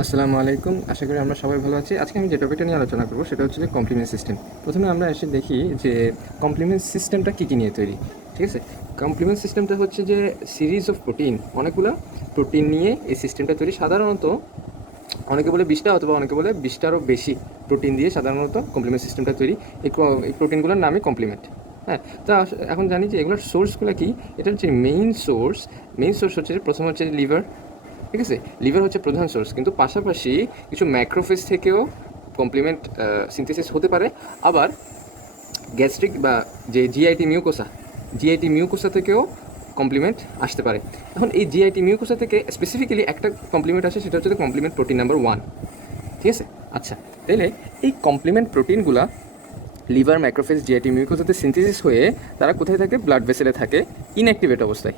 আসসালামু আলাইকুম। আশা করি আমরা সবাই ভালো আছি। আজকে আমি যে টপিকটা নিয়ে আলোচনা করব সেটা হচ্ছে যে কমপ্লিমেন্ট সিস্টেম। প্রথমে আমরা এসে দেখি যে কমপ্লিমেন্ট সিস্টেমটা কী কী নিয়ে তৈরি। ঠিক আছে? কমপ্লিমেন্ট সিস্টেমটা হচ্ছে যে সিরিজ অফ প্রোটিন, অনেকগুলো প্রোটিন নিয়ে এই সিস্টেমটা তৈরি। সাধারণত অনেকে বলে 20টা অথবা অনেকে বলে 20টারও বেশি প্রোটিন দিয়ে সাধারণত কমপ্লিমেন্ট সিস্টেমটা তৈরি। এই প্রোটিনগুলোর নামই কমপ্লিমেন্ট। হ্যাঁ, তো এখন জানি যে এগুলোর সোর্সগুলো কি। এটা হচ্ছে মেইন সোর্স হচ্ছে যে প্রথম হচ্ছে লিভার। ঠিক আছে, লিভার হচ্ছে প্রধান সোর্স, কিন্তু পাশাপাশি কিছু ম্যাক্রোফেজ থেকেও কমপ্লিমেন্ট সিনথেসিস হতে পারে। আবার গ্যাস্ট্রিক বা যে জিআইটি মিউকোসা থেকেও কমপ্লিমেন্ট আসতে পারে। এখন এই জিআইটি মিউকোসা থেকে স্পেসিফিক্যালি একটা কমপ্লিমেন্ট আসে, সেটা হচ্ছে কমপ্লিমেন্ট প্রোটিন নাম্বার 1। ঠিক আছে, আচ্ছা, তাহলে এই কমপ্লিমেন্ট প্রোটিনগুলা লিভার, ম্যাক্রোফেজ, জিআইটি মিউকোসাতে সিনথেসিস হয়ে তারা কোথায় থাকে? ব্লাড ভেসেলে থাকে, ইনঅ্যাক্টিভেট অবস্থায়।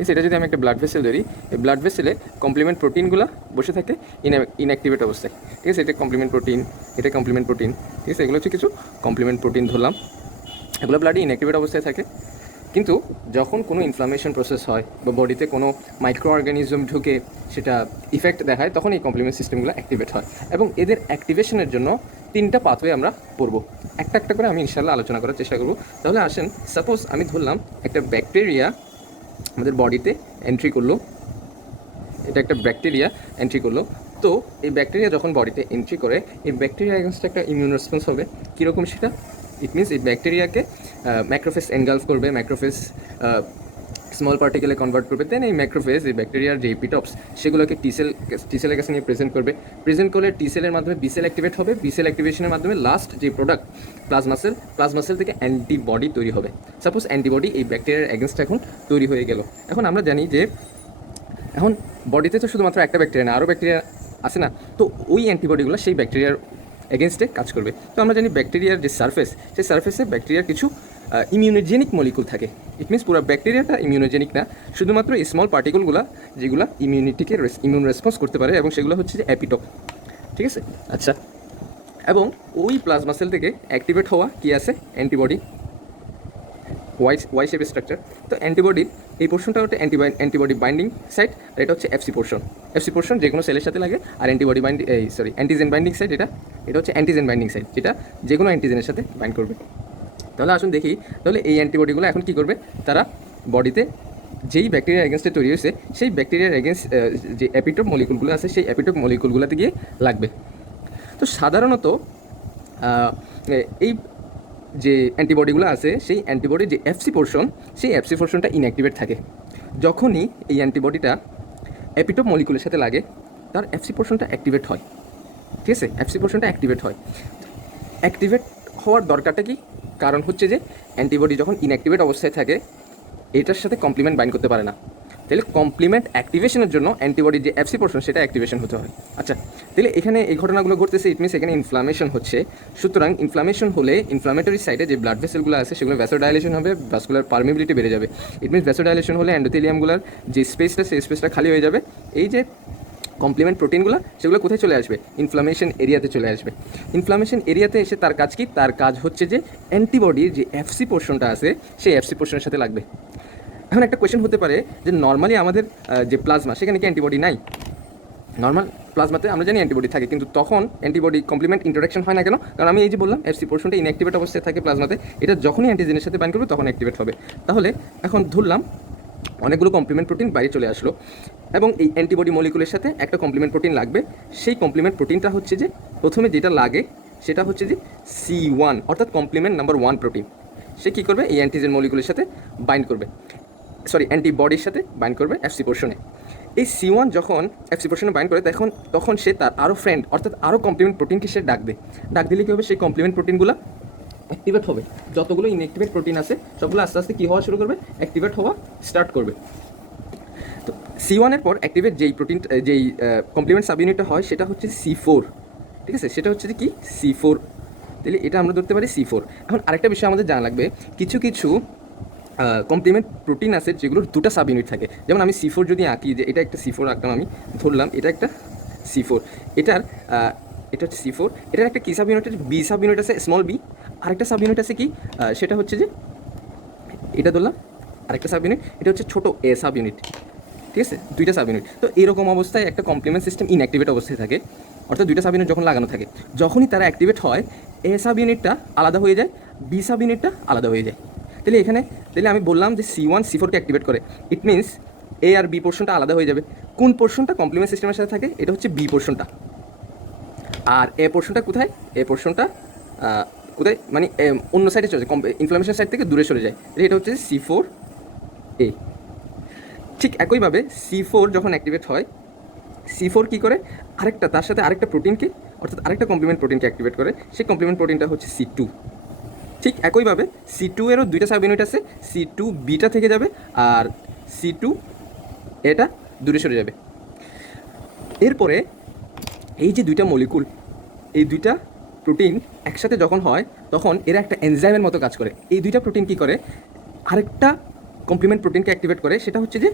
ঠিক আছে, এটা যদি আমি একটা ব্লাড ভেসেল ধরি, এই ব্লাড ভেসেলে কমপ্লিমেন্ট প্রোটিনগুলো বসে থাকে ইনঅ্যাক্টিভেট অবস্থায়। ঠিক আছে, এটা কমপ্লিমেন্ট প্রোটিন, এটা কমপ্লিমেন্ট প্রোটিন। ঠিক আছে, এগুলো হচ্ছে কিছু কমপ্লিমেন্ট প্রোটিন ধরলাম। এগুলো ব্লাডে ইনঅ্যাক্টিভেট অবস্থায় থাকে, কিন্তু যখন কোনো ইনফ্লামেশন প্রসেস হয় বা বডিতে কোনো মাইক্রো অর্গানিজম ঢুকে সেটা ইফেক্ট দেখায়, তখন এই কমপ্লিমেন্ট সিস্টেমগুলো অ্যাক্টিভেট হয়। এবং এদের অ্যাক্টিভেশনের জন্য 3টা পাথওয়ে আমরা পড়বো। একটা একটা করে আমি ইনশাল্লাহ আলোচনা করার চেষ্টা করবো। তাহলে আসেন, সাপোজ আমি ধরলাম একটা ব্যাকটেরিয়া আমাদের বডিতে এন্ট্রি করলো। এটা একটা ব্যাকটেরিয়া এন্ট্রি করলো। তো এই ব্যাকটেরিয়া যখন বডিতে এন্ট্রি করে, এই ব্যাকটেরিয়া এগেনস্ট একটা ইমিউন রেসপন্স হবে। কীরকম সেটা? ইট মিনস এই ব্যাকটেরিয়াকে ম্যাক্রোফেজ এনগালফ করবে, ম্যাক্রোফেজ স্মল পার্টিকেলে কনভার্ট করবে। দেন এই ম্যাক্রোফেজ এই ব্যাকটেরিয়ার যে এপিটপস সেগুলোকে টিসেলের কাছে নিয়ে প্রেজেন্ট করলে টিসেলের মাধ্যমে বিসেল অ্যাক্টিভেট হবে। বিসেল অ্যাক্টিভেশনের মাধ্যমে লাস্ট যে প্রোডাক্ট প্লাজমাসেল থেকে অ্যান্টিবডি তৈরি হবে। সাপোজ অ্যান্টিবডি এই ব্যাকটেরিয়ার এগেনস্ট এখন তৈরি হয়ে গেল। এখন আমরা জানি যে এখন বডিতে তো শুধুমাত্র একটা ব্যাকটেরিয়া না, আরও ব্যাকটেরিয়া আছে না? তো ওই অ্যান্টিবডিগুলো সেই ব্যাকটেরিয়ার এগেনস্টে কাজ করবে। তো আমরা জানি ব্যাকটেরিয়ার যে সারফেস, সেই সারফেসে ব্যাকটেরিয়ার কিছু ইমিউনোজেনিক মলিকুল থাকে। ইট মিনস পুরো ব্যাকটেরিয়াটা ইমিউনোজেনিক না, শুধুমাত্র এই স্মল পার্টিকেলগুলো যেগুলো ইমিউন রেসপন্স করতে পারে, এবং সেগুলো হচ্ছে যে অ্যাপিটপ। ঠিক আছে, আচ্ছা, এবং ওই প্লাজমা সেল থেকে অ্যাক্টিভেট হওয়া কি আছে? Antibody, Y shape structure. তো অ্যান্টিবডির এই পোর্শনটা হচ্ছে অ্যান্টিবডি বাইন্ডিং সাইট, আর এটা হচ্ছে এফসি পোর্শন যে কোনো সেলের সাথে লাগে। আর অ্যান্টিজেন বাইন্ডিং সাইট, এটা হচ্ছে অ্যান্টিজেন বাইন্ডিং সাইট, যেটা যে কোনো অ্যান্টিজেনের সাথে বাইন্ড করবে। তাহলে আসুন দেখি, তাহলে এই অ্যান্টিবডিগুলো এখন কী করবে? তারা বডিতে যেই ব্যাকটেরিয়ার এগেনস্টে তৈরি হয়েছে, সেই ব্যাকটেরিয়ার এগেনস্ট যে অ্যাপিটপ মলিকুলগুলো আছে, সেই অ্যাপিটপ মলিকুলগুলোতে গিয়ে লাগবে। তো সাধারণত এই যে অ্যান্টিবডিগুলো আছে, সেই অ্যান্টিবডির যে এফসি পোর্শনটা ইনঅ্যাক্টিভেট থাকে। যখনই এই অ্যান্টিবডিটা অ্যাপিটপ মলিকুলের সাথে লাগে, তার এফসি পোর্শনটা অ্যাক্টিভেট হয়। ঠিক আছে, এফসি পোর্শনটা অ্যাক্টিভেট হওয়ার দরকারটা কি? কারণ হচ্ছে যে অ্যান্টিবডি যখন ইনঅ্যাক্টিভেট অবস্থায় থাকে, এটার সাথে কমপ্লিমেন্ট বাইন্ড করতে পারে না। তাহলে কমপ্লিমেন্ট অ্যাক্টিভেশনের জন্য অ্যান্টিবডির যে এফসি পোর্শন, সেটা অ্যাক্টিভেশন হতে হয়। আচ্ছা, তাহলে এখানে এই ঘটনাগুলো ঘটতেছে, ইট মিনস এখানে ইনফ্লামেশন হচ্ছে। সুতরাং ইনফ্লামেশন হলে ইনফ্লামেটরি সাইডে যে ব্লাড ভেসেলগুলো আছে, সেগুলো ভ্যাসোডাইলেশন হবে, ভাস্কুলার পারমিবিলিটি বেড়ে যাবে। ইট মিনস ভ্যাসোডাইলেশন হলে এন্ডোথেলিয়ামগুলোর যে স্পেসটা, সেই স্পেসটা খালি হয়ে যাবে। এই যে কমপ্লিমেন্ট প্রোটিনগুলো, সেগুলো কোথায় চলে আসবে? ইনফ্লামেশন এরিয়াতে চলে আসবে। ইনফ্লামেশন এরিয়াতে এসে তার কাজ কি? তার কাজ হচ্ছে যে অ্যান্টিবডির যে এফসি পোর্শনটা আছে, সেই এফসি পোর্শনের সাথে লাগবে। এখন একটা কোয়েশ্চেন হতে পারে যে নর্মালি আমাদের যে প্লাজমা, সেখানে কি অ্যান্টিবডি নাই? নর্মাল প্লাজমাতে আমরা জানি অ্যান্টিবডি থাকে, কিন্তু তখন অ্যান্টিবডি কমপ্লিমেন্ট ইন্টারাকশন হয় না কেন? কারণ আমি এই যে বললাম এফসি পোর্শনটা ইনঅ্যাক্টিভেট অবস্থায় থাকে প্লাজমাতে, এটা যখনই অ্যান্টিজেনের সাথে বাইন্ড করবে তখন অ্যাক্টিভেট হবে। তাহলে এখন ধরলাম অনেকগুলো কমপ্লিমেন্ট প্রোটিন বাইরে চলে আসলো, এবং এই অ্যান্টিবডি মলিকুলের সাথে একটা কমপ্লিমেন্ট প্রোটিন লাগবে। সেই কমপ্লিমেন্ট প্রোটিনটা হচ্ছে যে প্রথমে যেটা লাগে, সেটা হচ্ছে যে C1, অর্থাৎ কমপ্লিমেন্ট নাম্বার 1 প্রোটিন। সে কী করবে? এই অ্যান্টিজেন মলিকুলের সাথে বাইন্ড করবে, অ্যান্টিবডির সাথে বাইন্ড করবে এফসি পোর্শনে। এই C1 যখন এফসি পোর্শনে বাইন্ড করে, তখন সে তার আরও ফ্রেন্ড, অর্থাৎ আরও কমপ্লিমেন্ট প্রোটিনকে সে ডাক দিলে কী হবে? সেই কমপ্লিমেন্ট প্রোটিনগুলো অ্যাক্টিভেট হবে। যতগুলো ইনঅ্যাক্টিভেট প্রোটিন আছে, সবগুলো আস্তে আস্তে কী হওয়া শুরু করবে? অ্যাক্টিভেট হওয়া স্টার্ট করবে। তো C1 এর পর অ্যাক্টিভেট যেই কমপ্লিমেন্ট সাব ইউনিটটা হয়, সেটা হচ্ছে C4। ঠিক আছে, সেটা হচ্ছে যে কি? C4। তাহলে এটা আমরা ধরতে পারি C4। এখন আরেকটা বিষয় আমাদের জানা লাগবে, কিছু কিছু কমপ্লিমেন্ট প্রোটিন আছে যেগুলোর 2টা সাব ইউনিট থাকে। যেমন আমি C4 যদি আঁকি, যে এটা একটা C4 আঁকলাম, আমি ধরলাম এটা একটা C4, এটা হচ্ছে C4, এটার একটা কী সাব ইউনিট আছে? বি সাব ইউনিট আছে, স্মল বি। আরেকটা সাব ইউনিট আছে কি? সেটা হচ্ছে যে এটা ধরলাম আরেকটা সাব ইউনিট, এটা হচ্ছে ছোটো এ সাব ইউনিট। ঠিক ঠিক আছে, দুইটা সাব ইউনিট। তো এরকম অবস্থায় একটা কমপ্লিমেন্ট সিস্টেম ইনঅ্যাক্টিভেট অবস্থায় থাকে, অর্থাৎ দুইটা সাব ইউনিট যখন লাগানো থাকে, যখনই তারা অ্যাক্টিভেট হয় এ সাব ইউনিটটা আলাদা হয়ে যায়, বি সাব ইউনিটটা আলাদা হয়ে যায়। তাহলে আমি বললাম যে C1 C4কে অ্যাক্টিভেট করে, it means a R B পোর্শনটা আলাদা হয়ে যাবে। কোন পোর্শনটা কমপ্লিমেন্ট সিস্টেমের সাথে থাকে? এটা হচ্ছে বি পোর্শনটা। আর এ পোর্শনটা কোথায়? এ পোর্শনটা কোথায় মানে অন্য সাইডে চলে যায়, ইনফ্লামেশন সাইড থেকে দূরে সরে যায়। এটা হচ্ছে C4A। ঠিক একইভাবে C4 যখন অ্যাক্টিভেট হয়, C4 কী করে, তার সাথে আরেকটা প্রোটিনকে, অর্থাৎ আরেকটা কমপ্লিমেন্ট প্রোটিনকে অ্যাক্টিভেট করে। সেই কমপ্লিমেন্ট প্রোটিনটা হচ্ছে C2। ঠিক একইভাবে C2 এরও দুইটা সাব ইউনিট আছে, C2 বিটা থেকে যাবে আর C2 এটা দূরে সরে যাবে। এরপরে এই যে দুইটা মলিকুল, এই দুইটা প্রোটিন একসাথে যখন হয় তখন এরা একটা এনজাইমের মতো কাজ করে। এই দুইটা প্রোটিন কী করে, আরেকটা কমপ্লিমেন্ট প্রোটিনকে অ্যাক্টিভেট করে, সেটা হচ্ছে যে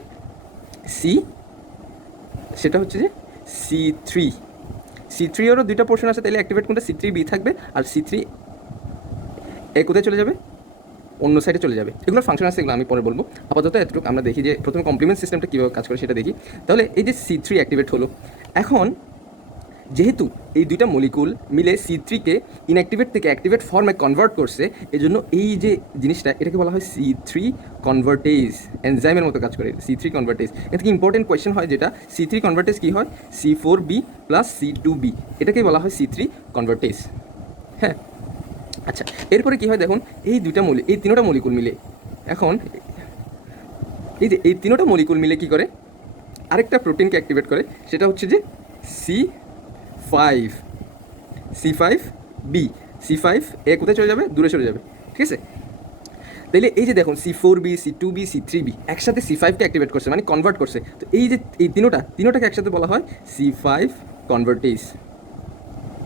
C3। C3 এরও দুইটা পোর্শন আছে, তাহলে অ্যাক্টিভেট কোনটা? C3B থাকবে, আর C3A কোথায় চলে যাবে? অন্য সাইডে চলে যাবে। এগুলোর ফাংশন আছে, এগুলো আমি পরে বলবো। আপাতত এতটুকু আমরা দেখি যে প্রথমে কমপ্লিমেন্ট সিস্টেমটা কীভাবে কাজ করে সেটা দেখি। তাহলে এই যে C3 অ্যাক্টিভেট হলো, এখন যেহেতু এই দুইটা মলিকুল মিলে C3কে ইনঅ্যাক্টিভেট থেকে অ্যাক্টিভেট ফর্মে কনভার্ট করছে, এজন্য এই যে জিনিসটা এটাকে বলা হয় C3 কনভার্টেজ, এনজাইমের মতো কাজ করে C3 কনভার্টেজ। এটা থেকে ইম্পর্টেন্ট কোয়েশ্চেন হয় যেটা, C3 কনভার্টেজ কী হয়? C4B প্লাস C2B, এটাকেই বলা হয় C3 কনভার্টেজ। হ্যাঁ, আচ্ছা, এরপরে কী হয় দেখুন, এই তিনোটা মলিকুল মিলে, এখন এই তিনোটা মলিকুল মিলে কী করে, আরেকটা প্রোটিনকে অ্যাক্টিভেট করে, সেটা হচ্ছে যে C5B। C5A কোথায় চলে যাবে? দূরে চলে যাবে। ঠিক আছে, তাইলে এই যে দেখুন C4B, C2B, C3B একসাথে C5কে অ্যাক্টিভেট করছে, মানে কনভার্ট করছে। তো এই যে এই তিনোটাকে একসাথে বলা হয় C5 কনভার্টেজ।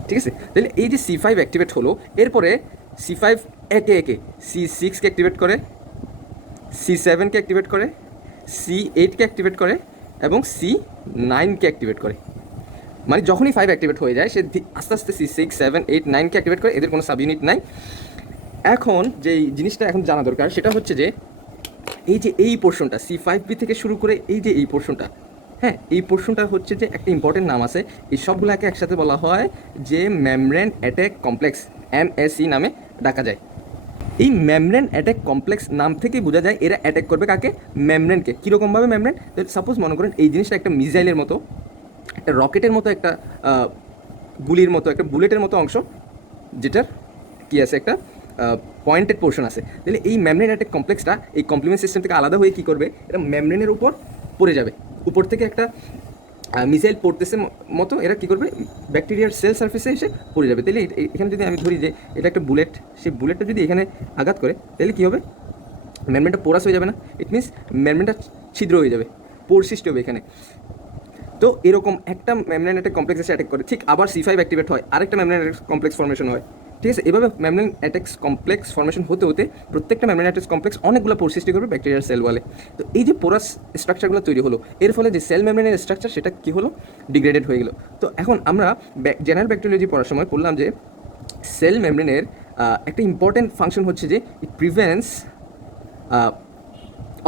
ঠিক আছে, তাহলে এই যে C5 অ্যাক্টিভেট হলো, এরপরে C5 একে C6কে অ্যাক্টিভেট করে, C7কে অ্যাক্টিভেট করে, C8কে অ্যাক্টিভেট করে এবং C9কে অ্যাক্টিভেট করে। মানে যখনই 5 অ্যাক্টিভেট হয়ে যায়, সে আস্তে আস্তে C6, 7, 8, 9কে অ্যাক্টিভেট করে। এদের কোনো সাব ইউনিট নাই। এখন যেই জিনিসটা এখন জানা দরকার সেটা হচ্ছে যে এই পোর্শনটা C5B থেকে শুরু করে এই পোর্শনটা, হ্যাঁ, এই পোর্শনটা হচ্ছে যে একটা ইম্পর্টেন্ট নাম আছে। এই সবগুলোকে একসাথে বলা হয় যে মেমব্রেন অ্যাটাক কমপ্লেক্স, MAC নামে ডাকা যায়। এই মেমব্রেন অ্যাটাক কমপ্লেক্স নাম থেকেই বোঝা যায় এরা অ্যাটাক করবে কাকে? মেমব্রেনকে। কীরকমভাবে মেমব্রেন? সাপোজ মনে করেন এই জিনিসটা একটা মিসাইলের মতো, একটা রকেটের মতো, একটা গুলির মতো, একটা বুলেটের মতো অংশ, যেটার কি আছে, একটা পয়েন্টেড পোর্শন আছে। তাহলে এই মেমব্রেন অ্যাটাক কমপ্লেক্সটা এই কমপ্লিমেন্ট সিস্টেম থেকে আলাদা হয়ে কী করবে? এটা মেমব্রেনের উপর পড়ে যাবে। উপর থেকে একটা মিসাইল পড়তেছে মতো এরা কী করবে? ব্যাকটেরিয়ার সেল সার্ফেসে এসে পড়ে যাবে। তাহলে এখানে যদি আমি ধরি যে এটা একটা বুলেট, সেই বুলেটটা যদি এখানে আঘাত করে, তাহলে কী হবে? মেমব্রেনটা পোরাস হয়ে যাবে না? ইট মিনস মেমব্রেনটা ছিদ্র হয়ে যাবে, পোর সৃষ্টি হবে এখানে। তো এরকম একটা মেমব্রেন অ্যাটাক কমপ্লেক্স এসে অ্যাটাক করে, ঠিক আবার C5 অ্যাক্টিভেট হয়, আরেকটা মেমব্রেন অ্যাটাক কমপ্লেক্স ফর্মেশন হয়। ঠিক আছে, এভাবে মেমব্রেন অ্যাটাক্স কমপ্লেক্স ফর্মেশন হতে হতে প্রত্যেকটা মেমব্রেন অ্যাটাক্স কমপ্লেক্স অনেকগুলো পোর সৃষ্টি করবে ব্যাকটেরিয়ার সেল ওয়ালে। তো এই যে পোরাস স্ট্রাকচারগুলো তৈরি হলো, এর ফলে যে সেল মেমব্রেনের স্ট্রাকচার সেটা কী হলো? ডিগ্রেডেড হয়ে গেলো। তো এখন আমরা জেনারেল ব্যাকটেরিওলজি পড়ার সময় পড়লাম যে সেল মেমব্রেনের একটা ইম্পর্টেন্ট ফাংশন হচ্ছে যে ইট প্রিভেন্টস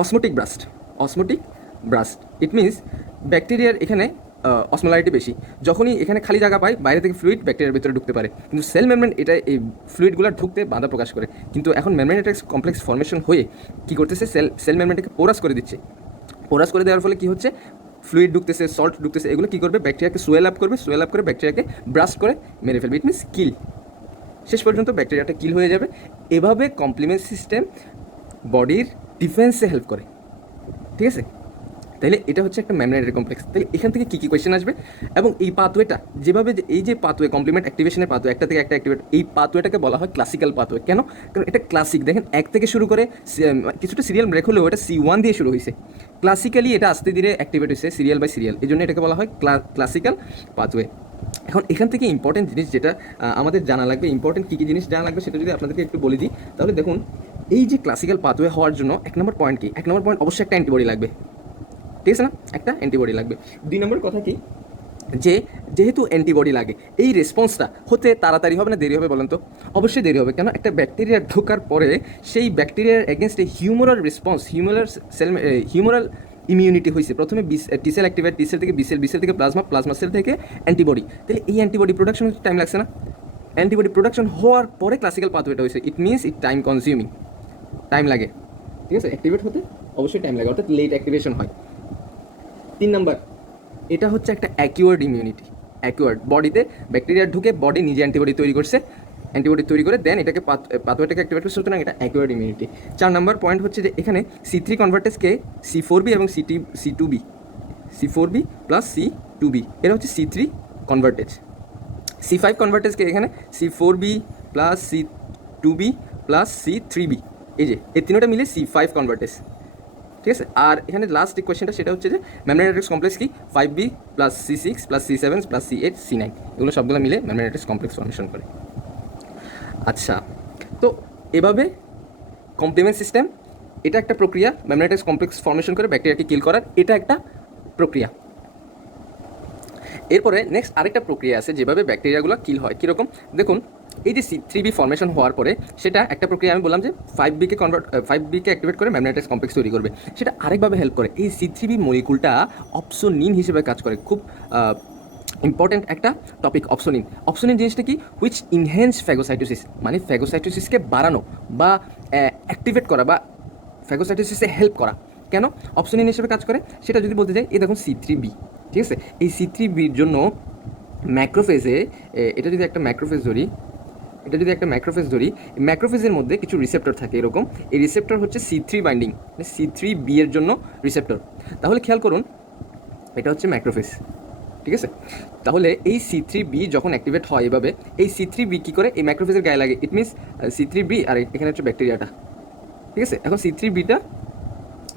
অসমোটিক ব্রাস্ট। ইট মিনস ব্যাকটেরিয়ার এখানে অসমোলারিটি বেশি, যখনই এখানে খালি জায়গা পায় বাইরে থেকে ফ্লুইড ব্যাকটেরিয়ার ভিতরে ঢুকতে পারে, কিন্তু সেল মেমব্রেন এটা এই ফ্লুইডগুলো ঢুকতে বাধা প্রকাশ করে। কিন্তু এখন মেমব্রেন অ্যাটাক্স কমপ্লেক্স ফর্মেশন হয়ে কী করতেছে? সেল মেমব্রেনটাকে পোরাস করে দিচ্ছে। পোরাস করে দেওয়ার ফলে কী হচ্ছে? ফ্লুইড ঢুকতেছে, সল্ট ঢুকতেছে, এগুলো কী করবে? ব্যাকটেরিয়াকে সোয়েল আপ করে ব্যাকটেরিয়াকে ব্রাস্ট করে মেরে ফেলবে। ইট মিনস কিল। শেষ পর্যন্ত ব্যাকটেরিয়াটা কিল হয়ে যাবে। এভাবে কমপ্লিমেন্ট সিস্টেম বডির ডিফেন্সে হেল্প করে। ঠিক আছে, তাহলে এটা হচ্ছে একটা মেমব্রেন অ্যাটাক কমপ্লেক্স। তাহলে এখান থেকে কী কী কোয়েশ্চেন আসবে, এবং এই পাথওয়েটা যেভাবে এই যে পাথওয়ে কমপ্লিমেন্ট অ্যাক্টিভেশনের পাথওয়ে, একটা থেকে একটা অ্যাক্টিভেট, এই পাথওয়েটাকে বলা হয় ক্লাসিক্যাল পাথওয়ে। কেন? কারণ এটা ক্লাসিক। দেখেন, এক থেকে শুরু করে কিছুটা সিরিয়াল ব্রেক হলেও এটা C1 দিয়ে শুরু হয়েছে। ক্লাসিক্যালি এটা আস্তে ধীরে অ্যাক্টিভেট হয়েছে সিরিয়াল বাই সিরিয়াল, এই জন্য এটাকে বলা হয় ক্লাসিক্যাল পাথওয়ে। এখন এখান থেকে ইম্পর্টেন্ট জিনিস যেটা আমাদের জানা লাগবে, ইম্পর্টেন্ট কী কী জিনিস জানা লাগবে সেটা যদি আপনাদেরকে একটু বলে দিই, তাহলে দেখুন এই যে ক্লাসিক্যাল পাথওয়ে হওয়ার জন্য 1 নম্বর পয়েন্ট কি? 1 নম্বর পয়েন্ট অবশ্যই একটা অ্যান্টিবডি লাগবে। ঠিক আছে না? একটা অ্যান্টিবডি লাগবে। 2 নম্বর কথা কি, যে যেহেতু অ্যান্টিবডি লাগে, এই রেসপন্সটা হতে তাড়াতাড়ি হবে না দেরি হবে বলেন তো? অবশ্যই দেরি হবে। কেন? একটা ব্যাকটেরিয়া ঢোকার পরে সেই ব্যাকটেরিয়ার এগেনস্টে হিউমোরাল রেসপন্স, হিউমোরাল ইমিউনিটি হয়েছে, প্রথমে টি সেল অ্যাক্টিভেট, টি সেল থেকে বি সেল, বি সেল থেকে প্লাজমা, প্লাজমা সেল থেকে অ্যান্টিবডি। তাহলে এই অ্যান্টিবডি প্রোডাকশন হচ্ছে টাইম লাগছে না? অ্যান্টিবডি প্রোডাকশন হওয়ার পরে ক্লাসিক্যাল পাথওয়েটা হয়েছে, it means it time consuming, time লাগে, ঠিক আছে? অ্যাক্টিভেট হতে অবশ্যই টাইম লাগে, অর্থাৎ লেট অ্যাক্টিভেশন হয়। 3 নাম্বার, এটা হচ্ছে একটা অ্যাকিউয়ার্ড ইমিউনিটি। অ্যাকিউয়ার্ড, বডিতে ব্যাকটেরিয়া ঢুকে বডি নিজে অ্যান্টিবডি তৈরি করছে, অ্যান্টিবডি তৈরি করে দেন এটাকে পাথওয়েটাকে অ্যাক্টিভেট করছে, সুতরাং এটা অ্যাকিউয়ার্ড ইমিউনিটি। 4 নাম্বার পয়েন্ট হচ্ছে যে এখানে C3 কনভার্টেজকে C4b এবং C2b, C4b প্লাস C2b, এটা হচ্ছে C3 কনভার্টেজ। C5 কনভার্টেজকে এখানে C4b plus C2b plus C3b, এই যে এই তিনটা মিলে C5 কনভার্টেজ, ঠিক আছে? আর এখানে লাস্ট ইকুয়েশনটা সেটা হচ্ছে যে মেমব্রেন ল্যাটিস কমপ্লেক্স কি 5b plus C6 plus C7 plus C8 C9, এগুলো সবগুলো মিলে মেমব্রেন ল্যাটিস কমপ্লেক্স ফর্মেশন করে। আচ্ছা, তো এভাবে কমপ্লিমেন্ট সিস্টেম, এটা একটা প্রক্রিয়া, মেমব্রেন ল্যাটিস কমপ্লেক্স ফর্মেশন করে ব্যাকটেরিয়াকে কিল করার, এটা একটা প্রক্রিয়া। এরপরে নেক্সট আরেকটা প্রক্রিয়া আছে যেভাবে ব্যাকটেরিয়াগুলো কিল হয়। কীরকম দেখুন, এই যে C3b ফর্মেশন হওয়ার পরে সেটা একটা প্রক্রিয়া, আমি বললাম যে 5b কে অ্যাক্টিভেট করে মেমব্রেন ল্যাটিস কমপ্লেক্স তৈরি করবে, সেটা আরেকভাবে হেল্প করে। এই C3b মলিকুলটা অপসোনিন হিসেবে কাজ করে, খুব ইম্পর্টেন্ট একটা টপিক অপসোনিন। অপসোনিন জিনিসটা কি, হুইচ ইনহ্যান্স ফ্যাগোসাইটোসিস, মানে ফ্যাগোসাইটোসিসকে বাড়ানো বা অ্যাক্টিভেট করা বা ফ্যাগোসাইটোসিসে হেল্প করা। কেন অপসোনিন হিসেবে কাজ করে সেটা যদি বলতে যাই, এই দেখুন C3b, ঠিক আছে? এই C3bর জন্য ম্যাক্রোফেজে, এটা যদি একটা ম্যাক্রোফেজ ধরি, ম্যাক্রোফেজের মধ্যে কিছু রিসেপ্টর থাকে এরকম, এই রিসেপ্টর হচ্ছে C3 বাইন্ডিং, C3b এর জন্য রিসেপ্টর। তাহলে খেয়াল করুন, এটা হচ্ছে ম্যাক্রোফেজ, ঠিক আছে? তাহলে এই C3b যখন অ্যাক্টিভেট হয় এভাবে, এই C3b কী করে এই ম্যাক্রোফেজের গায়ে লাগে, ইট মিনস C3b, আর এখানে হচ্ছে ব্যাকটেরিয়াটা, ঠিক আছে? এখন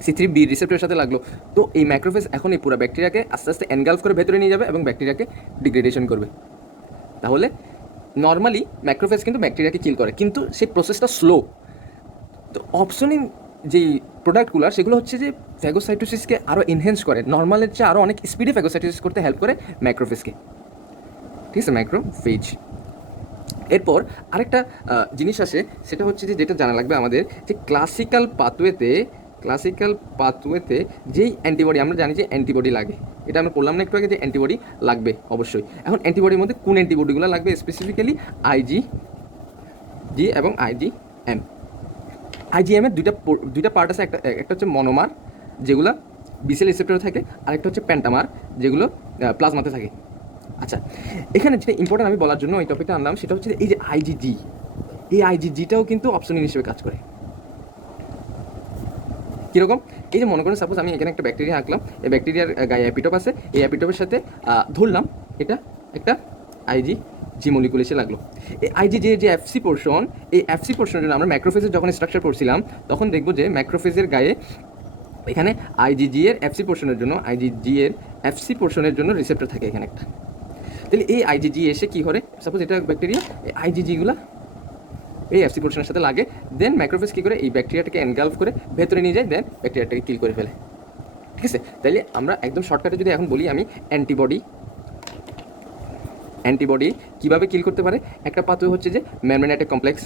C3b রিসেপ্টরের সাথে লাগলো, তো এই ম্যাক্রোফেজ এখন এই পুরো ব্যাকটেরিয়াকে আস্তে আস্তে এনগালফ করে ভেতরে নিয়ে যাবে এবং ব্যাকটেরিয়াকে ডিগ্রেডেশন করবে। তাহলে নর্মালি ম্যাক্রোফেজ কিন্তু ব্যাকটেরিয়াকে কিল করে, কিন্তু সেই প্রসেসটা স্লো। তো অপসোনিন যেই প্রোডাক্টগুলো সেগুলো হচ্ছে যে ফ্যাগোসাইটোসিসকে আরও এনহ্যান্স করে, নর্মালের চেয়ে আরও অনেক স্পিডে ফ্যাগোসাইটোসিস করতে হেল্প করে ম্যাক্রোফেজকে, ঠিক আছে? ম্যাক্রোফেজ। এরপর আরেকটা জিনিস আসে, সেটা হচ্ছে যে যেটা জানা লাগবে আমাদের, যে ক্লাসিক্যাল পাথওয়েতে যেই অ্যান্টিবডি, আমরা জানি যে অ্যান্টিবডি লাগে, এটা আমরা বললাম না একটু আগে যে অ্যান্টিবডি লাগবে অবশ্যই। এখন অ্যান্টিবডির মধ্যে কোন অ্যান্টিবডিগুলো লাগবে, স্পেসিফিক্যালি IgG এবং IgM। IgM এর দুইটা পার্ট আছে, একটা হচ্ছে মনোমার যেগুলো বিসেল রিসেপ্টরে থাকে, আরেকটা হচ্ছে প্যান্টামার যেগুলো প্লাজমাতে থাকে। আচ্ছা, এখানে যেটা ইম্পর্টেন্ট আমি বলার জন্য এই টপিকটা আনলাম, সেটা হচ্ছে এই যে IgG, এই IgGটাও কিন্তু অপসোনিন হিসেবে কাজ করে। কীরকম, এই যে মনে করেন সাপোজ আমি এখানে একটা ব্যাকটেরিয়া আঁকলাম, এই ব্যাকটেরিয়ার গায়ে অ্যাপিটপ আছে, এই অ্যাপিটপের সাথে ধরলাম এটা একটা IgG মলিকুল এসে লাগলো। এই IgG এর যে FC পোর্শন, এই FC পোর্শনের জন্য আমরা ম্যাক্রোফেজের যখন স্ট্রাকচার পড়ছিলাম তখন দেখবো যে ম্যাক্রোফেজের গায়ে এখানে IgG এর FC পোর্শনের জন্য রিসেপ্টর থাকে এখানে একটা। তাহলে এই IgG এসে কী করে, সাপোজ এটা ব্যাকটেরিয়া, এই IgGগুলো এই FC পোর্শনের সাথে লাগে, দেন ম্যাক্রোফেজ কী করে এই ব্যাকটেরিয়াটাকে এনগালফ করে ভেতরে নিয়ে যায়, দেন ব্যাকটেরিয়াটাকে কিল করে ফেলে, ঠিক আছে? তাইলে আমরা একদম শর্টকাটে যদি এখন বলি, আমি অ্যান্টিবডি কীভাবে কিল করতে পারে, একটা পাথওয়ে হচ্ছে যে মেমব্রেন ল্যাটিস কমপ্লেক্স,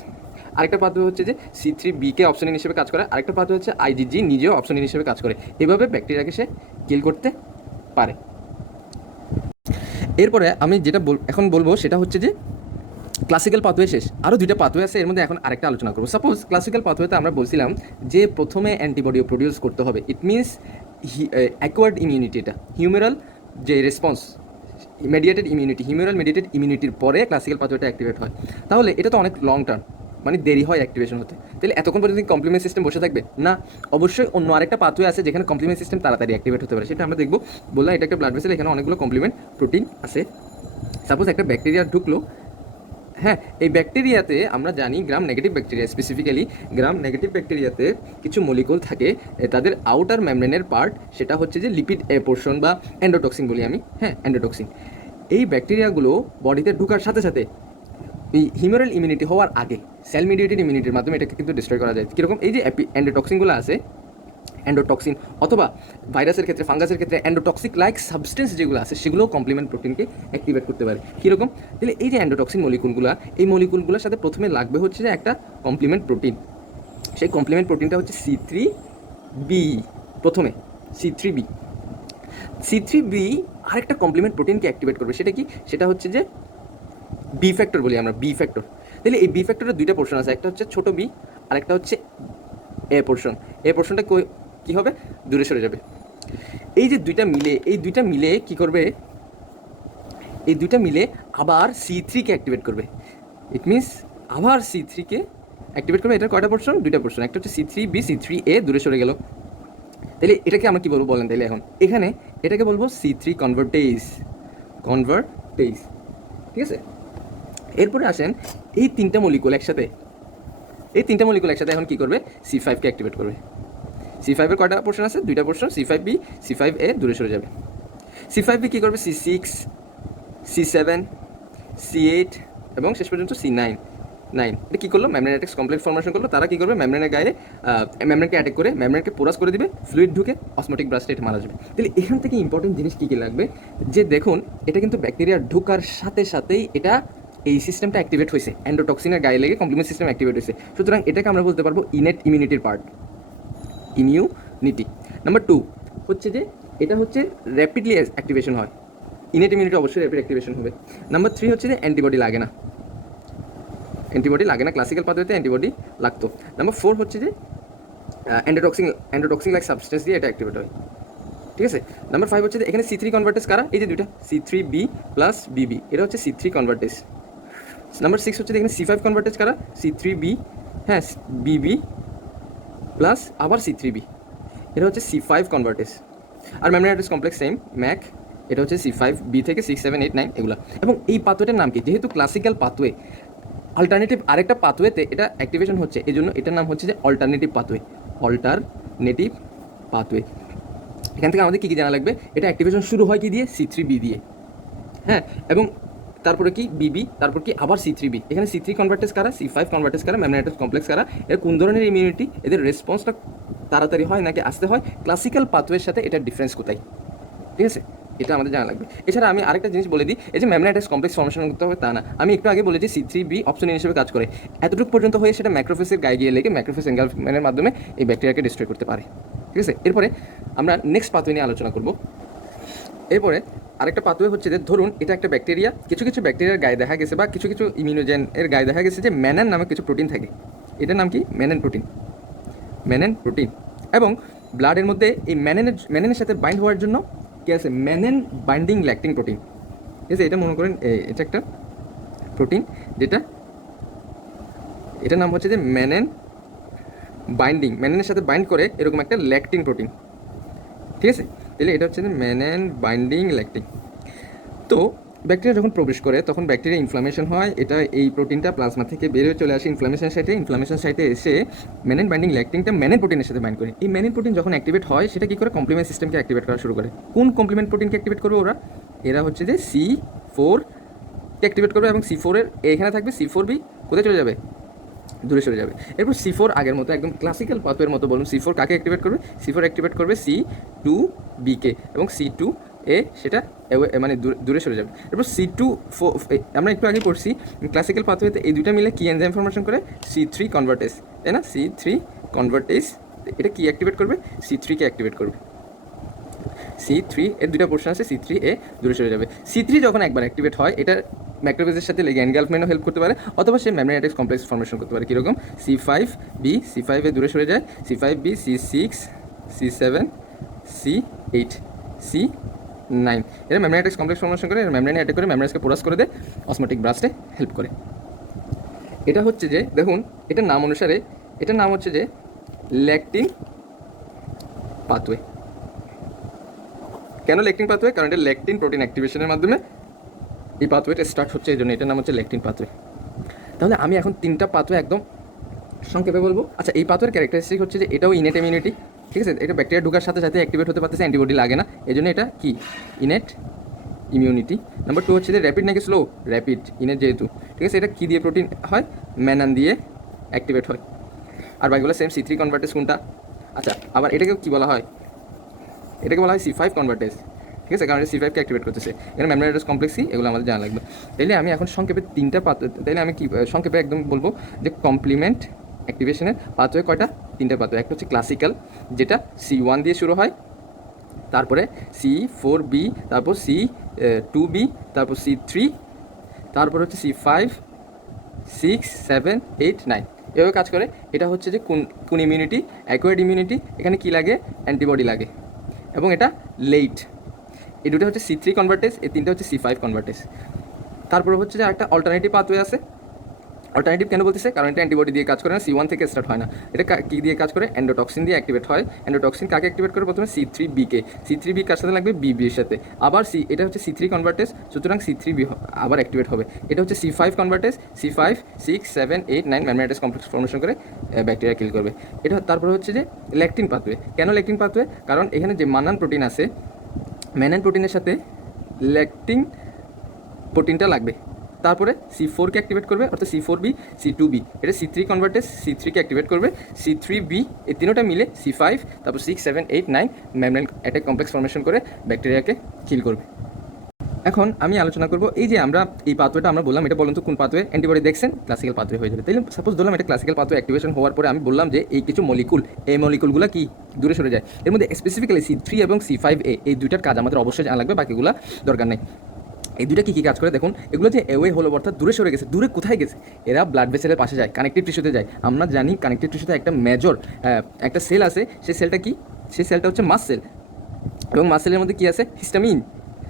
আরেকটা পাথওয়ে হচ্ছে যে C3bকে অপসোনিন হিসেবে কাজ করে, আরেকটা পাথওয়ে হচ্ছে IgG নিজেও অপসোনিন হিসেবে কাজ করে, এভাবে ব্যাকটেরিয়াকে সে কিল করতে পারে। এরপরে আমি যেটা এখন বলবো সেটা হচ্ছে যে ক্লাসিক্যাল পাথওয়ে শেষ, আরও দুইটা পাথওয়ে আছে, এর মধ্যে এখন আরেকটা আলোচনা করবো। সাপোজ ক্লাসিক্যাল পাথওয়েতে আমরা বলছিলাম যে প্রথমে অ্যান্টিবডিও প্রডিউস করতে হবে, ইট মিনস অ্যাকোয়ার্ড ইমিউনিটি, এটা হিউমেরাল যে রেসপন্স, হিউমেরাল মেডিয়েটেড ইমিউনিটির পরে ক্লাসিক্যাল পাথওয়েটা অ্যাক্টিভেট হয়। তাহলে এটা তো অনেক লং টার্ম, মানে দেরি হয় অ্যাক্টিভেশন হতে। তাহলে এতক্ষণ পর্যন্ত কমপ্লিমেন্ট সিস্টেম বসে থাকবে না, অবশ্যই অন্য আরেকটা পাথওয়ে আছে যেখানে কমপ্লিমেন্ট সিস্টেম তাড়াতাড়ি অ্যাক্টিভেট হতে পারে, সেটা আমরা দেখবো। বললাম এটা একটা ব্লাড ভেসেল, এখানে অনেকগুলো কমপ্লিমেন্ট প্রোটিন আছে। সাপোজ একটা ব্যাকটেরিয়া ঢুকলো, হ্যাঁ, এই ব্যাকটেরিয়াতে আমরা জানি gram negative bacteria, specifically gram negative ব্যাকটেরিয়াতে কিছু মলিকুল থাকে, তাদের আউটার মেমব্রেনের পার্ট সেটা হচ্ছে যে লিপিড পোর্শন বা এন্ডোটক্সিন বলি আমি, হ্যাঁ এন্ডোটক্সিন। এই ব্যাকটেরিয়াগুলো বডিতে ঢোকার সাথে সাথে এই হিউমেরাল ইমিউনিটি হওয়ার আগে সেল মিডিয়েটেড ইমিউনিটির মাধ্যমে এটাকে কিন্তু ডিস্ট্রয় করা যায়। কীরকম, এই যে এন্ডোটক্সিনগুলো আছে, এন্ডোটক্সিন অথবা ভাইরাসের ক্ষেত্রে, ফাঙ্গাসের ক্ষেত্রে এন্ডোটক্সিক লাইক সাবস্টেন্স যেগুলো আছে সেগুলো কমপ্লিমেন্ট প্রোটিনকে অ্যাক্টিভেট করতে পারে। কীরকম, তাহলে এই যে এন্ডোটক্সিন মলিকুলগুলো, এই মলিকুলগুলোর সাথে প্রথমে লাগবে হচ্ছে যে একটা কমপ্লিমেন্ট প্রোটিন, সেই কমপ্লিমেন্ট প্রোটিনটা হচ্ছে C3b প্রথমে, C3b। C3b আরেকটা কমপ্লিমেন্ট প্রোটিনকে অ্যাক্টিভেট করবে, সেটা কি? সেটা হচ্ছে যে বি ফ্যাক্টর বলি আমরা, বি ফ্যাক্টর। তাহলে এই বি ফ্যাক্টরের দুইটা পোর্শন আছে, একটা হচ্ছে ছোটো বি আর একটা হচ্ছে এ পোর্শন। এ পোর্শনটা কী হবে? দূরে সরে যাবে। এই যে দুইটা মিলে কি করবে? এই দুইটা মিলে আবার C3কে অ্যাক্টিভেট করবে। ইট মিনস আবার C3কে অ্যাক্টিভেট করবে। এটার কয়টা পোর্শন? দুইটা পোর্শন, একটা হচ্ছে C3b, C3a দূরে সরে গেল। তাহলে এটাকে আমরা কী বলবো বলেন? তাহলে এখন এখানে এটাকে বলবো C3 কনভার্টেজ, ঠিক আছে? এরপরে আসেন এই তিনটা মলিকুল একসাথে এখন কী করবে? C5কে অ্যাক্টিভেট করবে। C5-এর কয়টা পোর্শন আছে? দুইটা পোর্শন, C5b, C5a দূরে সরে যাবে। C5b কী করবে? C6, C7, C8 এবং শেষ পর্যন্ত C9। এটা কী করলো? মেমব্রেন ল্যাটিক্স কমপ্লেক্স ফর্মেশন করলো। তারা কী করবে? মেমব্রেনের গায়ে মেমব্রেনকে অ্যাটাক করে মেমব্রেনকে পোরাস করে দিবে, ফ্লুইড ঢুকে অসমোটিক ব্রাস্টে এটা মারা যাবে। তাহলে এখান থেকে ইম্পর্টেন্ট জিনিস কী লাগবে? যে দেখুন, এটা কিন্তু ব্যাকটেরিয়া ঢোকার সাথে সাথেই এটা এই সিস্টেমটা অ্যাক্টিভেট হয়েছে, অ্যান্ডোটক্সিনের গায়ে লেগে কমপ্লিমেন্ট সিস্টেম অ্যাক্টিভেট হয়েছে। সুতরাং এটাকে আমরা বলতে পারবো ইনেট ইমিউনিটির পার্ট, ইমিউনিটি। নাম্বার 2 হচ্ছে যে এটা হচ্ছে র্যাপিডলি অ্যাক্টিভেশন হয়। ইনেট ইমিউনিটি অবশ্যই র্যাপিড অ্যাক্টিভেশন হবে। নাম্বার 3 হচ্ছে যে অ্যান্টিবডি লাগে না, ক্লাসিক্যাল পাথওয়েতে অ্যান্টিবডি লাগতো। নাম্বার 4 হচ্ছে যে অ্যান্ডোটক্সিন লাইক সাবস্টেন্স দিয়ে এটা অ্যাক্টিভেট হয়, ঠিক আছে? নাম্বার 5 হচ্ছে যে এখানে C3 কনভার্টেজ কারা? এই যে দুইটা C3b প্লাস BB, এটা হচ্ছে C3 কনভার্টেজ। নাম্বার 6 হচ্ছে যে এখানে C5 কনভার্টেজ কারা? C3b, হ্যাঁ, BB প্লাস আবার C3b, এটা হচ্ছে C5 কনভার্টেজ। আর মেমব্রেন ল্যাটিক্স কমপ্লেক্স সেম, ম্যাক, এটা হচ্ছে C5b থেকে 6, 7, 8, 9 এগুলো। এবং এই পাথওয়েটার নাম কি? যেহেতু ক্লাসিক্যাল পাথওয়ে, অল্টারনেটিভ আরেকটা পাথওয়েতে এটা অ্যাক্টিভেশন হচ্ছে, এই জন্য এটার নাম হচ্ছে যে অল্টারনেটিভ পাথওয়ে। এখান থেকে আমাদের কী কী জানা লাগবে? এটা অ্যাক্টিভেশন শুরু হয় কি দিয়ে? C3b দিয়ে, হ্যাঁ। এবং তারপরে কি? BB, তারপর কি? আবার C3b। এখানে C3 কনভার্টেজ কারা? C5 কনভার্টেজ কারা? মেমব্রেন ল্যাটিক্স কমপ্লেক্স কারা? এর কোন ধরনের ইমিউনিটি? এদের রেসপন্সটা তাড়াতাড়ি হয় নাকি আসতে হয়? ক্লাসিক্যাল পাথওয়ের সাথে এটার ডিফারেন্স কোথায়? ঠিক আছে, এটা আমাদের জানা লাগবে। এছাড়া আমি আরেকটা জিনিস বলে দিই, এই যে মেমব্রেন ল্যাটিক্স কমপ্লেক্স ফর্মেশন করতে হবে তা না। আমি একটু আগে বলেছি C3b অপশন হিসেবে কাজ করে, এতটুকু পর্যন্ত হয়ে সেটা ম্যাক্রোফেসের গায়ে গিয়ে লেগে ম্যাক্রোফেস এনগালফমেন্টের মাধ্যমে এই ব্যাকটেরিয়াকে ডিস্ট্রয় করতে পারে, ঠিক আছে? এরপরে আমরা নেক্সট পাথওয়ে নিয়ে আলোচনা করব। এরপরে আরেকটা পাথওয়ে হচ্ছে যে ধরুন এটা একটা ব্যাকটেরিয়া, কিছু ব্যাকটেরিয়ার গায়ে দেখা গেছে বা কিছু ইমিউনোজেন এর গায়ে দেখা গেছে যে ম্যানান নামে কিছু প্রোটিন থাকে। এটার নাম কি? ম্যানান প্রোটিন। এবং ব্লাডের মধ্যে এই ম্যানেনের সাথে বাইন্ড হওয়ার জন্য কি আছে? ম্যানেন বাইন্ডিং ল্যাকটিন প্রোটিন, ঠিক আছে? এটা মনে করেন এটা একটা প্রোটিন, যেটা এটার নাম হচ্ছে যে ম্যানেনের সাথে বাইন্ড করে এরকম একটা ল্যাকটিন প্রোটিন, ঠিক আছে? তাহলে এটা হচ্ছে যে ম্যানেন বাইন্ডিং ল্যাকটিন। তো ব্যাকটেরিয়া যখন প্রবেশ করে তখন ব্যাকটেরিয়া ইনফ্লামেশন হয়, এটা এই প্রোটিনটা প্লাজমা থেকে বেরিয়ে চলে আসে ইনফ্লামেশন সাইটে এসে ম্যানেন বাইন্ডিং ল্যাকটিনটা ম্যানেন প্রোটিনের সাথে বাইন্ড করে। এই ম্যানেন প্রোটিন যখন অ্যাক্টিভেট হয় সেটা কী করে? কমপ্লিমেন্ট সিস্টেমকে অ্যাক্টিভেট করা শুরু করে। কোন কমপ্লিমেন্ট প্রোটিনকে অ্যাক্টিভেট করবে এরা হচ্ছে যে C4 কে অ্যাক্টিভেট করবে। এবং C4-এর এখানে থাকবে C4b, কোথায় চলে যাবে? দূরে সরে যাবে। এরপর C4 আগের মতো একদম ক্লাসিক্যাল পাথওয়ের মতো বলুন, C4 কাকে অ্যাক্টিভেট করবে? C4 অ্যাক্টিভেট করবে C2bকে, এবং C2a সেটা মানে দূরে সরে যাবে। এরপর C2 আমরা একটু আগে পড়ছি ক্লাসিক্যাল পাথওয়েতে এই দুইটা মিলে কি এনজাইম ফরমেশন করে? C3 কনভার্টেজ, তাই না? C3 কনভার্টেজ এটা কি অ্যাক্টিভেট করবে? C3কে অ্যাক্টিভেট করবে। C3 এর দুইটা পোর্শন আছে, C3a দূরে সরে যাবে। C3 যখন একবার অ্যাক্টিভেট হয় এটা ম্যাক্রোফেজের সাথে লেগে এনগালফমেন্টও হেল্প করতে পারে, অথবা সে মেমব্রেন ল্যাটিক্স কমপ্লেক্স ফর্মেশন করতে পারে। কীরকম? C5a দূরে সরে যায়, C5b, C6, C7, C8, C9। এরা মেমব্রেন ল্যাটিক্স কমপ্লেক্স ফর্মেশন করে, মেমব্রেনে অ্যাটাক করে মেমব্রেনকে পোরাস করে দেয়, অসমোটিক ব্রাস্টে হেল্প করে। এটা হচ্ছে যে দেখুন এটার নাম অনুসারে এটার নাম হচ্ছে যে ল্যাকটিন পাথওয়ে। কেন ল্যাকটিন পাথওয়ে? কারণ এটা ল্যাকটিন প্রোটিন অ্যাক্টিভেশনের মাধ্যমে এই পাথওয়েটা স্টার্ট হচ্ছে, এই জন্য এটার নাম হচ্ছে ল্যাকটিন পাথওয়ে। তাহলে আমি এখন তিনটা পাথওয়ে একদম সংক্ষেপে বলবো। আচ্ছা, এই পাথওয়ের ক্যারেক্টারিস্টিক হচ্ছে যে এটাও ইনেট ইমিউনিটি, ঠিক আছে? এটা ব্যাকটেরিয়া ঢোকার সাথে সাথে অ্যাক্টিভেট হতে পারতেছে, অ্যান্টিবডি লাগে না, এই জন্য এটা কি? Innate immunity. নাম্বার 2 হচ্ছে যে র্যাপিড নাকি স্লো? র্যাপিড, ইনেট যেহেতু, ঠিক আছে? এটা কী দিয়ে প্রোটিন হয়? ম্যানান দিয়ে অ্যাক্টিভেট হয়। আর বাকিগুলো সেম। C3 কনভার্টেজ কোনটা? আচ্ছা, আবার এটাকে কী বলা হয়? এটাকে বলা হয় C5 কনভার্টেজ, ঠিক আছে? কারণ C5কে অ্যাক্টিভেট করতেছে। এখানে মেমব্রেন ল্যাটিক্স কমপ্লেক্সই, এগুলো আমাদের জানা লাগবে। তাইলে আমি এখন সংক্ষেপে তিনটা তাইলে আমি কি সংক্ষেপে একদম বলবো যে কমপ্লিমেন্ট অ্যাক্টিভেশনের পাথওয়ে কয়টা? তিনটা পাথওয়ে। একটা হচ্ছে ক্লাসিক্যাল, যেটা C1 দিয়ে শুরু হয়, তারপরে C4B, তারপর C2B, তারপর C3, তারপর হচ্ছে C5, 6, 7, 8, 9 এভাবে কাজ করে। এটা হচ্ছে যে কোন ইমিউনিটি, অ্যাকোয়ার্ড ইমিউনিটি। এখানে কি লাগে? অ্যান্টিবডি লাগে, এবং এটা লেট। এই দুটো হচ্ছে C3 কনভার্টেজ, এই তিনটা হচ্ছে C5 কনভার্টেজ। তারপরে হচ্ছে যে একটা অল্টারনেটিভ পাথওয়ে আছে। অল্টারনেটিভ কেন বলতেছে? কারণ এটা অ্যান্টিবডি দিয়ে কাজ করে না, C1 থেকে স্টার্ট হয় না। এটা কী দিয়ে কাজ করে? এন্ডোটক্সিন দিয়ে অ্যাক্টিভেট হয়। এন্ডোটক্সিন কাকে অ্যাক্টিভেট করে? প্রথমে C3B কে। C3B কার সাথে লাগবে? BB এর সাথে। আবার এটা হচ্ছে C3 কনভার্টেজ, সুতরাং C3B আবার অ্যাক্টিভেট হবে। এটা হচ্ছে C5 কনভার্টেজ, C5, 6, 7, 8, 9 ম্যামনাইটিস কমপ্লেক্স ফর্মেশন করে ব্যাকটেরিয়া কিল করবে। এটা তারপরে হচ্ছে যে ল্যাকটিন পাথওয়ে। কেন ল্যাকটিন পাথওয়ে? কারণ এখানে যে ম্যানান প্রোটিন আছে, ম্যানান প্রোটিনের সাথে ল্যাকটিন প্রোটিনটা লাগবে। তারপরে C4 কে অ্যাক্টিভেট করবে, অর্থাৎ C4B, C2B। এটা C3 কনভার্টেজ, C3 কে অ্যাক্টিভেট করবে, C3B, এই তিনোটা মিলে C5, তারপর 6, 7, 8, 9 ম্যামনাইল অ্যাটাক কমপ্লেক্স ফর্মেশন করে ব্যাকটেরিয়াকে কিল করবে। এখন আমি আলোচনা করব এই যে আমরা এই পাথওয়েটা আমরা বললাম, এটা বলুন তো কোন পাথওয়ে? অ্যান্টিবডি দেখছেন, ক্লাসিক্যাল পাথওয়ে হয়ে যাবে। তাইলে সাপোজ ধরলাম এটা ক্লাসিক্যাল পাথওয়ে অ্যাক্টিভেশন হওয়ার পরে আমি বললাম যে এই কিছু মলিকুল, এই মলিকুলগুলো কি দূরে সরে যায়। এর মধ্যে স্পেসিফিক্যালি C3 এবং C5A এই দুইটার কাজ আমাদের অবশ্যই জানা লাগবে, বাকিগুলো দরকার নেই। এই দুইটা কী কাজ করে দেখুন। এগুলো যে অ্যাওয়ে হলো, অর্থাৎ দূরে সরে গেছে। দূরে কোথায় গেছে? এরা ব্লাড ভেসেলের পাশে যায়, কানেকটিভ টিস্যুতে যায়। আমরা জানি কানেকটিভ টিস্যুতে একটা মেজর একটা সেল আছে, সেই সেলটা কি? সেই সেলটা হচ্ছে মাস সেল, এবং মাস সেলের মধ্যে কী আছে? হিস্টামিন,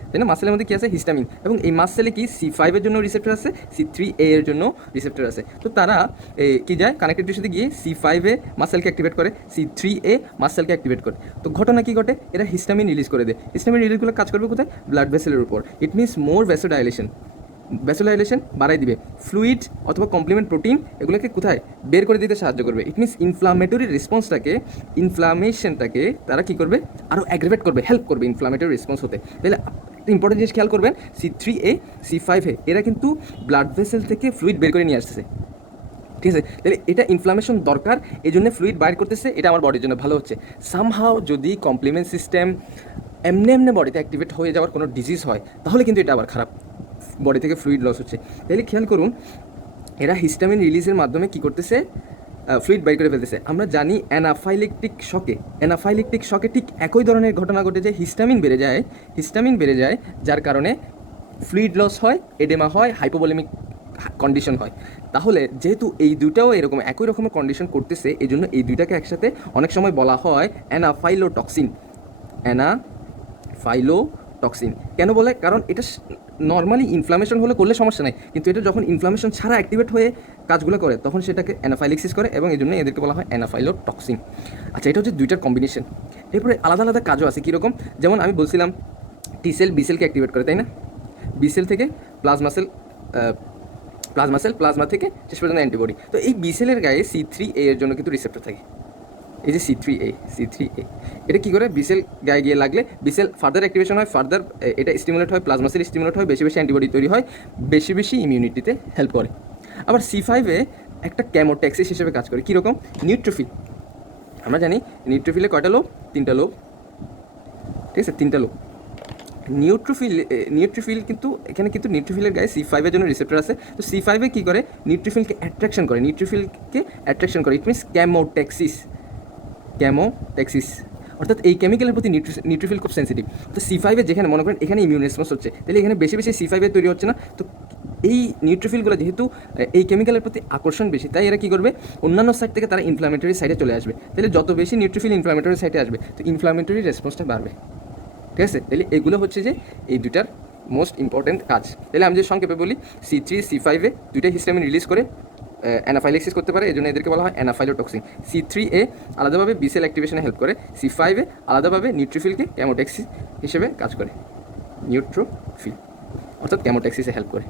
তাই না? মাসেলের মধ্যে কী আছে? হিস্টামিন। এবং এই মাস সেলে কি C5 এর জন্য রিসেপ্টর আছে, C3A এর জন্য রিসেপ্টর আছে। তো তারা কি যায়? কানেক্টিভ টিস্যুতে গিয়ে C5A মাসেলকে অ্যাক্টিভেট করে, C3A মাসেলকে অ্যাক্টিভেট করে। তো ঘটনা কী ঘটে? এরা হিস্টামিন রিলিজ করে দেয়। হিস্টামিন রিলিজগুলো কাজ করবে কোথায়? ব্লাড ভেসেলের উপর। It means more vasodilation, vasodilation বাড়াই দিবে। ফ্লুইড অথবা কমপ্লিমেন্ট প্রোটিন এগুলোকে কোথায়? বের করে দিতে সাহায্য করবে। ইট মিনস ইনফ্লামেটরি রেসপন্সটাকে, ইনফ্লামেশনটাকে তারা কী করবে? আরও অ্যাগ্রেভেট করবে, হেল্প করবে ইনফ্লামেটরি রেসপন্স হতে। তাহলে ইম্পর্টেন্ট জিনিস খেয়াল করবেন, C3A, C5A এরা কিন্তু ব্লাড ভেসেল থেকে ফ্লুইড বের করে নিয়ে আসতেছে, ঠিক আছে? তাহলে এটা ইনফ্লামেশন দরকার, এই জন্য ফ্লুইড বাইর করতেছে, এটা আমার বডির জন্য ভালো হচ্ছে। সামহাও যদি কমপ্লিমেন্ট সিস্টেম এমনি বডিতে অ্যাক্টিভেট হয়ে যাওয়ার কোনো ডিজিজ হয়, তাহলে কিন্তু এটা আবার খারাপ, বডি থেকে ফ্লুইড লস হচ্ছে। তাহলে খেয়াল করুন, এরা হিস্টামিন রিলিজের মাধ্যমে কী করতেছে? ফ্লুইড বাইর করে ফেলতেছে। আমরা জানি অ্যানাফাইলেকটিক শকে ঠিক একই ধরনের ঘটনা ঘটে, যে হিস্টামিন বেড়ে যায়, যার কারণে ফ্লুইড লস হয়, এডেমা হয়, হাইপোভলিমিক কন্ডিশন হয়। তাহলে যেহেতু এই দুটাও এরকম একই রকমের কন্ডিশন করতেছে, এই জন্য এই দুইটাকে একসাথে অনেক সময় বলা হয় অ্যানাফাইলোটক্সিন। কেন বলে? কারণ এটা নর্মালি ইনফ্লামেশন হলে করলে সমস্যা নেই, কিন্তু এটা যখন ইনফ্লামেশন ছাড়া অ্যাক্টিভেট হয়ে কাজগুলো করে, তখন সেটাকে অ্যানাফাইলেক্সিস করে, এবং এই জন্য এদেরকে বলা হয় অ্যানাফাইলোটক্সিন। আচ্ছা, এটা হচ্ছে দুইটার কম্বিনেশন। এরপরে আলাদা আলাদা কাজও আছে। কীরকম? যেমন আমি বলছিলাম টি সেল বি সেলকে অ্যাক্টিভেট করে, তাই না? বি সেল থেকে প্লাজমা প্লাজমা থেকে শেষ পর্যন্ত অ্যান্টিবডি। তো এই বি সেলের গায়ে C3A এর জন্য কিন্তু রিসেপ্টর থাকে। এই যে C3A, এটা কী করে? বিসেল গায়ে গিয়ে লাগলে বিসেল ফার্দার অ্যাক্টিভেশন হয়, ফার্দার এটা স্টিমুলেট হয়, প্লাজমা সেল স্টিমুলেট হয়, বেশি অ্যান্টিবডি তৈরি হয়, বেশি ইমিউনিটিতে হেল্প করে। আবার C5A একটা ক্যামোট্যাক্সিস হিসেবে কাজ করে। কীরকম? নিউট্রোফিল। আমরা জানি নিউট্রোফিলে কয়টা লোব? 3টা লোব, ঠিক আছে? 3টা লোব। নিউট্রোফিল কিন্তু এখানে কিন্তু নিউট্রোফিলের গায়ে C5 এর জন্য রিসেপ্টর আছে। তো C5A কী করে? নিউট্রোফিলকে অ্যাট্রাকশন করে, ইট মিনস ক্যামোট্যাক্সিস, অর্থাৎ এই কেমিক্যালের প্রতি নিউট্রোফিল খুব সেন্সিটিভ। তো C5 যেখানে মনে করেন এখানে ইমিউন রেসপন্স হচ্ছে, তাহলে এখানে বেশি C5 তৈরি হচ্ছে না। তো এই নিউট্রোফিলগুলো যেহেতু এই কেমিক্যালের প্রতি আকর্ষণ বেশি, তাই এরা কী করবে? অন্যান্য সাইড থেকে তারা ইনফ্লামেটরি সাইডে চলে আসবে। তাহলে যত বেশি নিউট্রোফিল ইনফ্লামেটরি সাইডে আসবে, তো ইনফ্লামেটরি রেসপন্সটা বাড়বে, ঠিক আছে? তাহলে এগুলো হচ্ছে যে এই দুটার মোস্ট ইম্পর্টেন্ট কাজ। তাহলে আমি যে সংক্ষেপে বলি, C3, C5A দুইটা হিস্টামিন রিলিজ করে অ্যানাফাইলেক্সিস করতে পারে, এই জন্য এদেরকে বলা হয় অ্যানাফাইলোটক্সিন। C3A আলাদাভাবে বিসেল অ্যাক্টিভেশনে হেল্প করে, C5A আলাদাভাবে নিউট্রোফিলকে ক্যামোট্যাক্সিস হিসেবে কাজ করে, অর্থাৎ ক্যামোট্যাক্সিসে হেল্প করে।